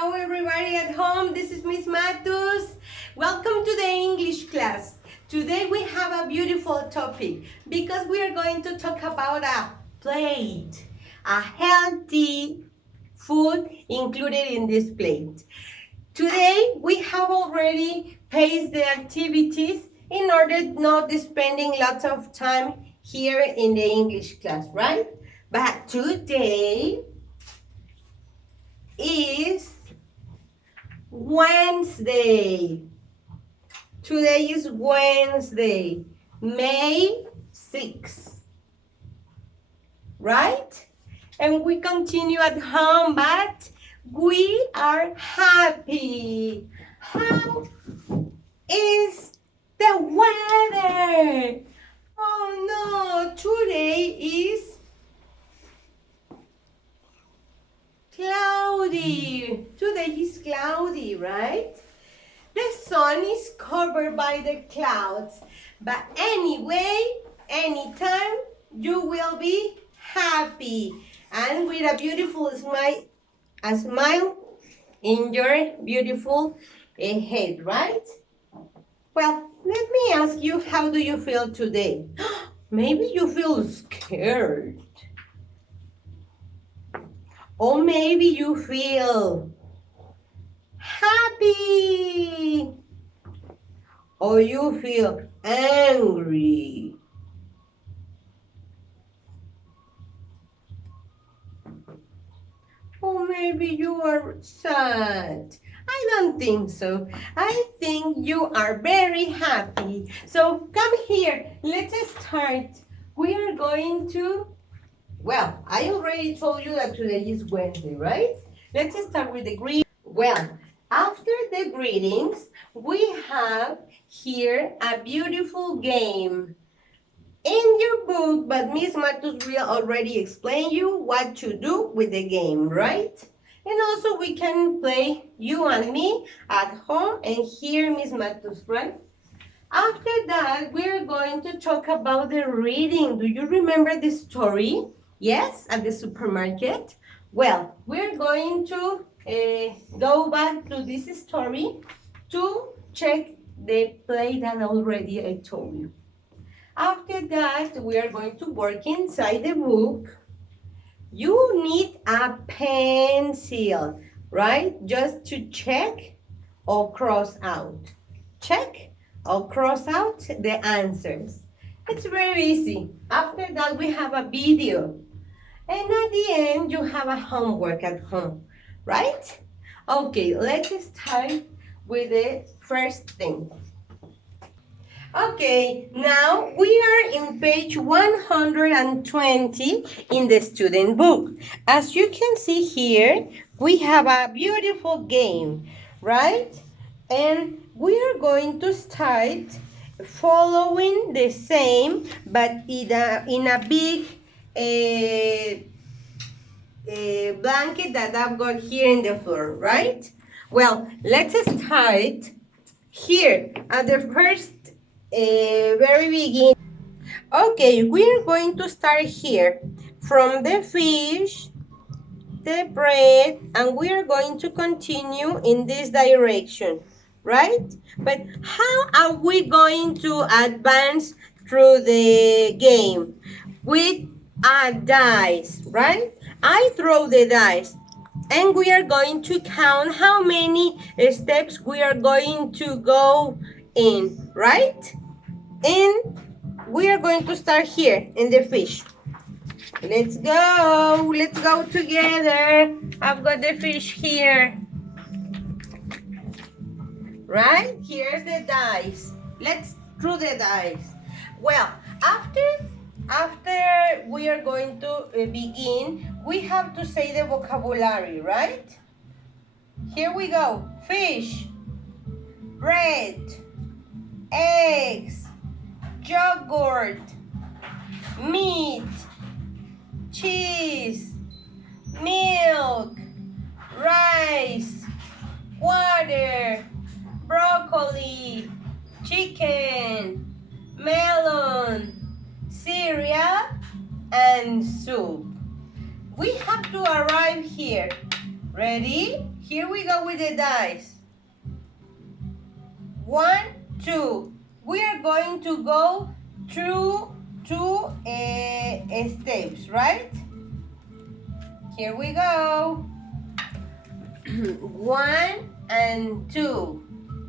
Hello everybody at home, this is Miss Matus. Welcome to the English class. Today we have a beautiful topic because we are going to talk about a plate, a healthy food included in this plate. Today we have already paced the activities in order not spending lots of time here in the English class, right? But today is Wednesday. Today is Wednesday, May 6th, right? And we continue at home, but we are happy. How is the weather? Oh no, today is cloudy. Today is cloudy, right? The sun is covered by the clouds. But anyway, anytime, you will be happy. And with a beautiful smile, in your beautiful head, right? Well, let me ask you, how do you feel today? Maybe you feel scared. Or maybe you feel happy. Or you feel angry. Or maybe you are sad. I don't think so. I think you are very happy. So come here. Let's start. We are going to, well, I already told you that today is Wednesday, right? Let's start with the greetings. Well, after the greetings, we have here a beautiful game in your book, but Miss Matus will already explain you what to do with the game, right? And also we can play, you and me, at home and hear Miss Matus, right? After that, we're going to talk about the reading. Do you remember the story? Yes, at the supermarket? Well, we're going to go back to this story to check the play that already I told you. After that, we are going to work inside the book. You need a pencil, right? Just to check or cross out. Check or cross out the answers. It's very easy. After that, we have a video. And at the end, you have a homework at home, right? Okay, let's start with the first thing. Okay, now we are in page 120 in the student book. As you can see here, we have a beautiful game, right? And we are going to start following the same, but in a big blanket that I've got here in the floor, right? Well, let's start here at the first very beginning. Okay, we're going to start here from the fish, the bread, and we're going to continue in this direction, right? But how are we going to advance through the game? With a dice, right? I throw the dice. And we are going to count how many steps we are going to go in, right? And we are going to start here in the fish. Let's go together. I've got the fish here. Right? Here's the dice. Let's throw the dice. Well, after we are going to begin, we have to say the vocabulary, right? Here we go. Fish, bread, eggs, yogurt, meat, cheese, milk, rice, water, broccoli, chicken, melon, cereal, and soup. We have to arrive here, Ready? Here we go with the dice. 1, 2. We are going to go through 2 steps, right? Here we go. 1 and 2.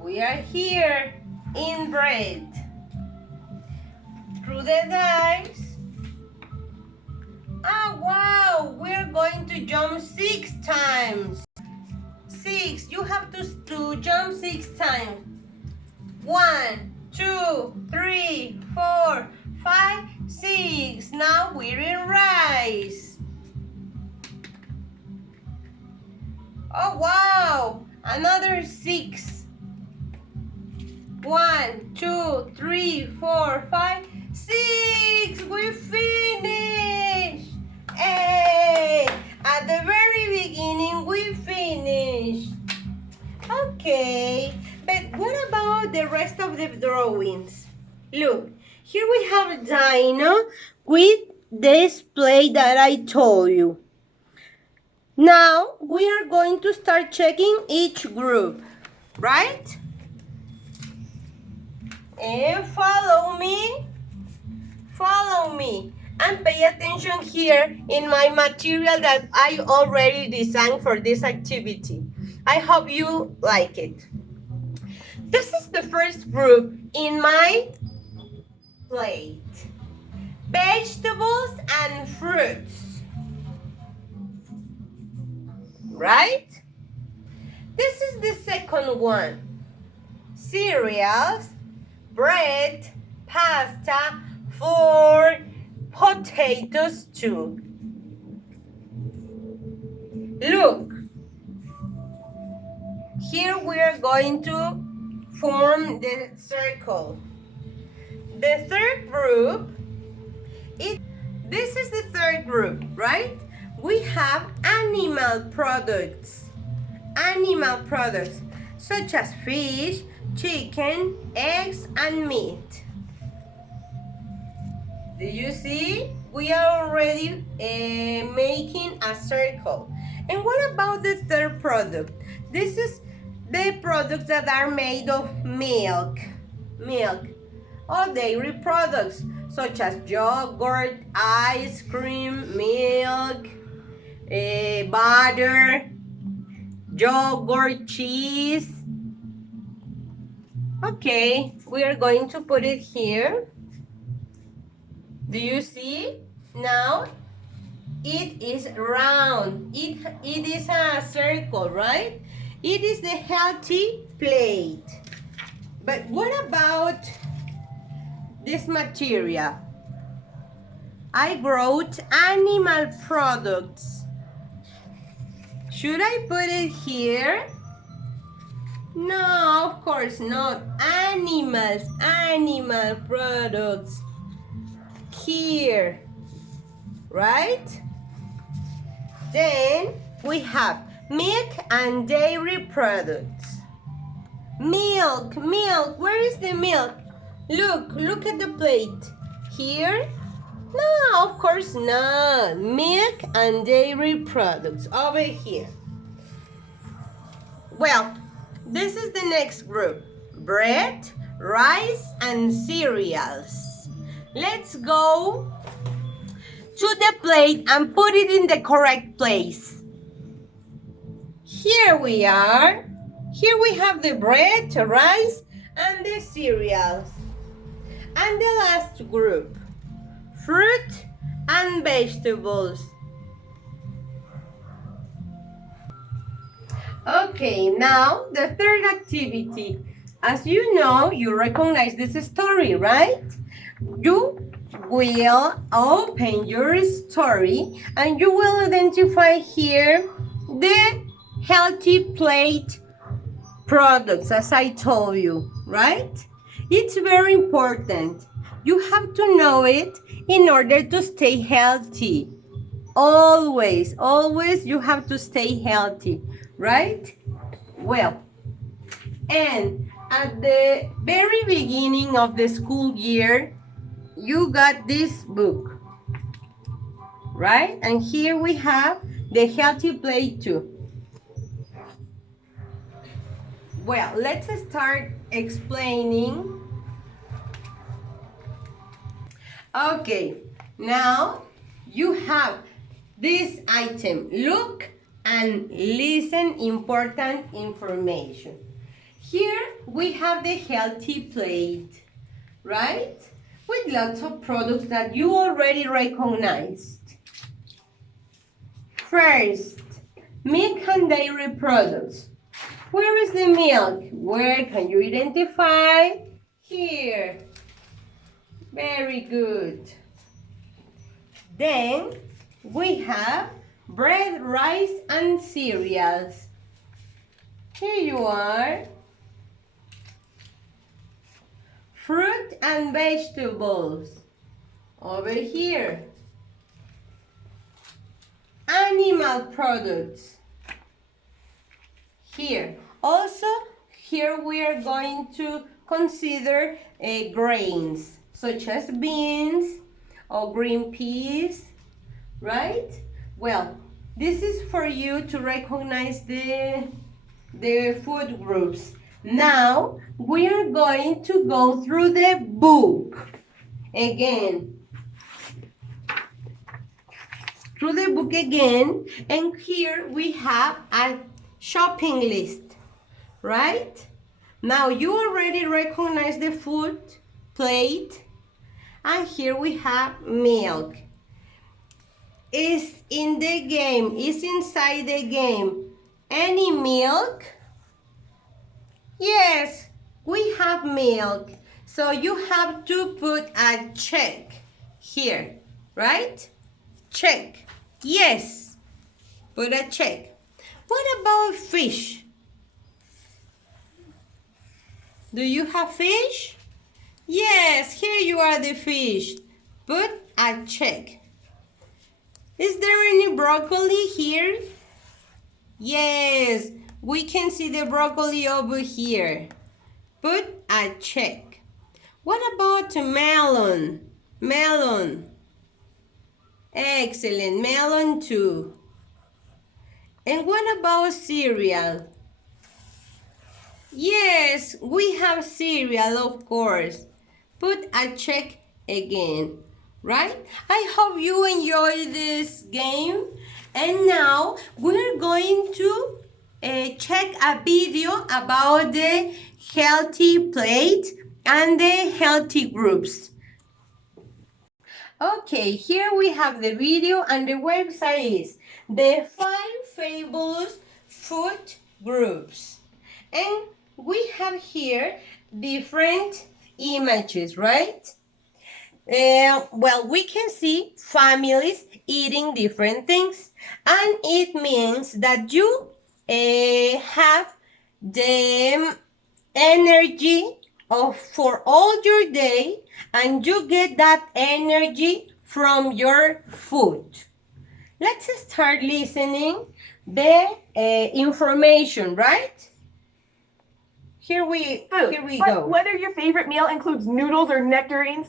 We are here in bread. Through the dice. Oh, wow. We're going to jump 6 times. 6. You have to jump 6 times. 1, 2, 3, 4, 5, 6. Now we're in rice. Oh, wow. Another 6. 1, 2, 3, 4, 5, 6. We finished. Hey, at the very beginning we finished. Okay, but what about the rest of the drawings? Look, here we have a dino with this play that I told you. Now we are going to start checking each group, right? And follow me. Follow me. And pay attention here in my material that I already designed for this activity. I hope you like it. This is the first group in my plate. Vegetables and fruits. Right? This is the second one. Cereals, bread, pasta, for potatoes too. Look, here we are going to form the circle. The third group, this is the third group, right? We have animal products. Animal products such as fish, chicken, eggs, and meat. Do you see? We are already making a circle. And what about the third product? This is the products that are made of milk. Milk. Or dairy products such as yogurt, ice cream, milk, butter, yogurt, cheese. Okay, we are going to put it here. Do you see? Now it is round. It is a circle, right? It is the healthy plate. But what about this material? I wrote animal products. Should I put it here? No, of course not. Animals, animal products. Here, right? Then we have milk and dairy products. Milk, milk, where is the milk? Look at the plate. Here? No, of course not. Milk and dairy products over here. Well, this is the next group. Bread, rice, and cereals. Let's go to the plate and put it in the correct place. Here we are. Here we have the bread, rice, and the cereals. And the last group, fruit and vegetables. Okay, now the third activity. As you know, you recognize this story, right? You will open your story and you will identify here the healthy plate products, as I told you, right? It's very important. You have to know it in order to stay healthy. Always, always you have to stay healthy, right? Well, and at the very beginning of the school year, you got this book, right? And here we have the healthy plate too. Well, let's start explaining. Okay, now you have this item. Look and listen, important information. Here we have the healthy plate, right? With lots of products that you already recognized. First, milk and dairy products. Where is the milk? Where can you identify? Here. Very good. Then we have bread, rice, and cereals. Here you are. Fruit and vegetables. Over here. Animal products. Here. Also, here we are going to consider grains, such as beans or green peas, right? Well, this is for you to recognize the food groups. Now, we are going to go through the book again. Through the book again, and here we have a shopping list, right? Now you already recognize the food plate, and here we have milk. Is in the game, is inside the game. Any milk? Yes, we have milk. So you have to put a check here, right? Check. Yes, put a check. What about fish? Do you have fish? Yes, here you are the fish. Put a check. Is there any broccoli here? Yes, we can see the broccoli over here. Put a check. What about melon? Melon. Excellent, melon too. And what about cereal? Yes, we have cereal, of course. Put a check again, right? I hope you enjoy this game. And now we're going to check a video about the healthy plate and the healthy groups. Okay, here we have the video, and the website is the 5 Fabulous Food Groups. And we have here different images, right? Well, we can see families eating different things, and it means that you have the energy for all your day, and you get that energy from your food. Let's start listening the information, right? Here we go. Whether your favorite meal includes noodles or nectarines,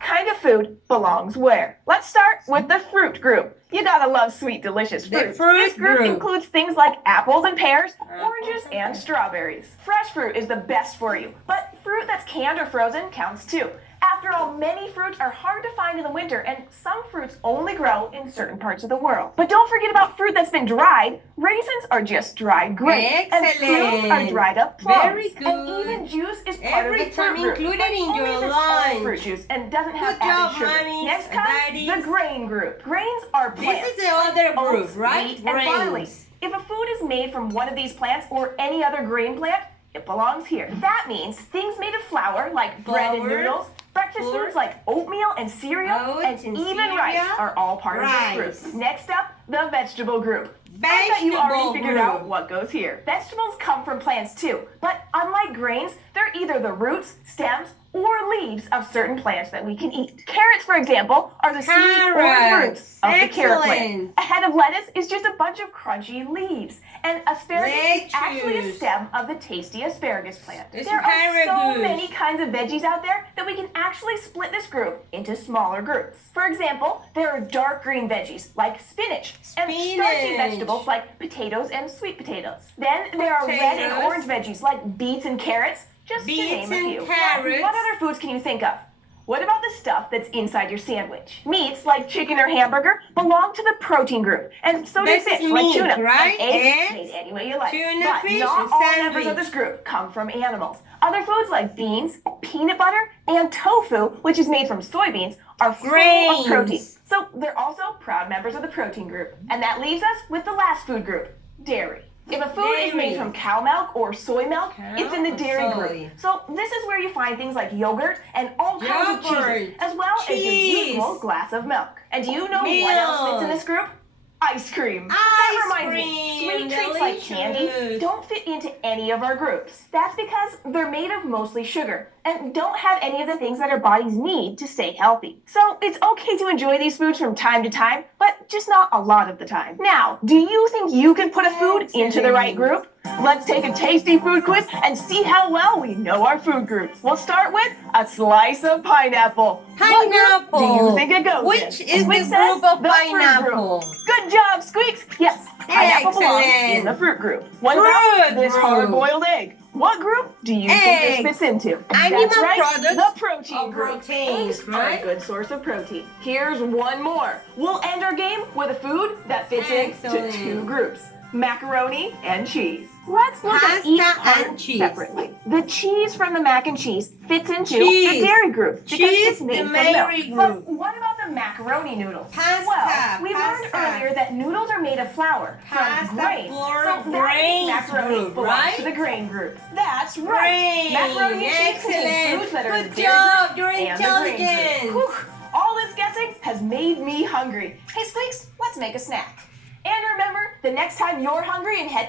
kind of food belongs where? Let's start with the fruit group. You gotta love sweet, delicious fruit. This group includes things like apples and pears, oranges and strawberries. Fresh fruit is the best for you, but fruit that's canned or frozen counts too. After all, many fruits are hard to find in the winter, and some fruits only grow in certain parts of the world. But don't forget about fruit that's been dried. Raisins are just dried grapes. Excellent. And prunes are dried up plums. Very good. And even juice is part of the fruit group. Included in Only your this lunch. fruit juice and doesn't have Good job, added sugar. mommies, Next comes daddies. the grain group. Grains are plants. This is the other group, Oats, right? wheat, and barley. If a food is made from one of these plants or any other grain plant, it belongs here. That means things made of flour, like bread and noodles, breakfast foods like oatmeal and cereal, and even rice are all part of this group. Next up, the vegetable group. I bet you already figured out what goes here. Vegetables come from plants too, but unlike grains, they're either the roots, stems, or leaves of certain plants that we can eat. Carrots, for example, are the sweet orange roots of the carrot plant. A head of lettuce is just a bunch of crunchy leaves. And asparagus is actually a stem of the tasty asparagus plant. There are so many kinds of veggies out there that we can actually split this group into smaller groups. For example, there are dark green veggies like spinach. And starchy vegetables like potatoes and sweet potatoes. Then there are red and orange veggies like beets and carrots, just to name a few. What other foods can you think of? What about the stuff that's inside your sandwich? Meats like chicken or hamburger belong to the protein group, and so do fish like tuna, right? And eggs made any way you like. But not all members of this group come from animals. Other foods like beans, peanut butter, and tofu, which is made from soybeans, are full of protein. So they're also proud members of the protein group. And that leaves us with the last food group, dairy. If a food is made from cow milk or soy milk, it's in the dairy group. So this is where you find things like yogurt and all kinds of cheeses, as well as your usual glass of milk. And do you know what else fits in this group? Ice cream. That reminds me, sweet treats like candy don't fit into any of our groups. That's because they're made of mostly sugar and don't have any of the things that our bodies need to stay healthy. So it's okay to enjoy these foods from time to time, but just not a lot of the time. Now, do you think you can put a food into the right group? Let's take a tasty food quiz and see how well we know our food groups. We'll start with a slice of pineapple. Pineapple. What group do you think it goes Which in? is Squeaks the group of the pineapple? Group. Good job, Squeaks. Yes, pineapple belongs in the fruit group. What about this hard-boiled egg? What group do you think this fits into? Animal That's right, products. the protein group. Proteins, Eggs are a good source of protein. Here's one more. We'll end our game with a food that fits into two groups. Macaroni and cheese. Let's look at each part separately. The cheese from the mac and cheese fits into the dairy group because it's made from milk. But what about the macaroni noodles? Well, we learned earlier that noodles are made of flour from grain. So that means macaroni belongs to the grain group. That's right. Macaroni and cheese contain foods that are in the dairy group and the grain group. All this guessing has made me hungry. Hey, Squeaks, let's make a snack. And remember, the next time you're hungry and head...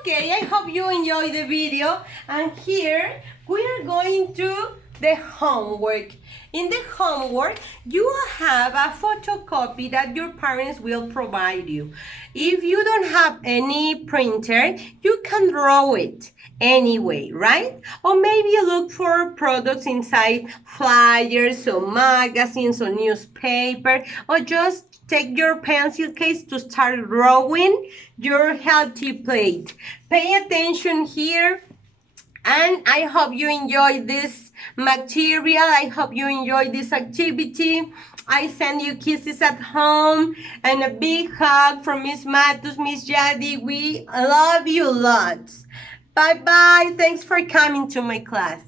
Okay, I hope you enjoyed the video. And here, we're going to the homework. In the homework, you have a photocopy that your parents will provide you. If you don't have any printer, you can draw it anyway, right? Or maybe you look for products inside flyers or magazines or newspaper, or just take your pencil case to start drawing your healthy plate. Pay attention here, and I hope you enjoy this material. I hope you enjoy this activity. I send you kisses at home and a big hug from Miss Matus, Miss Jadi. We love you lots. Bye-bye. Thanks for coming to my class.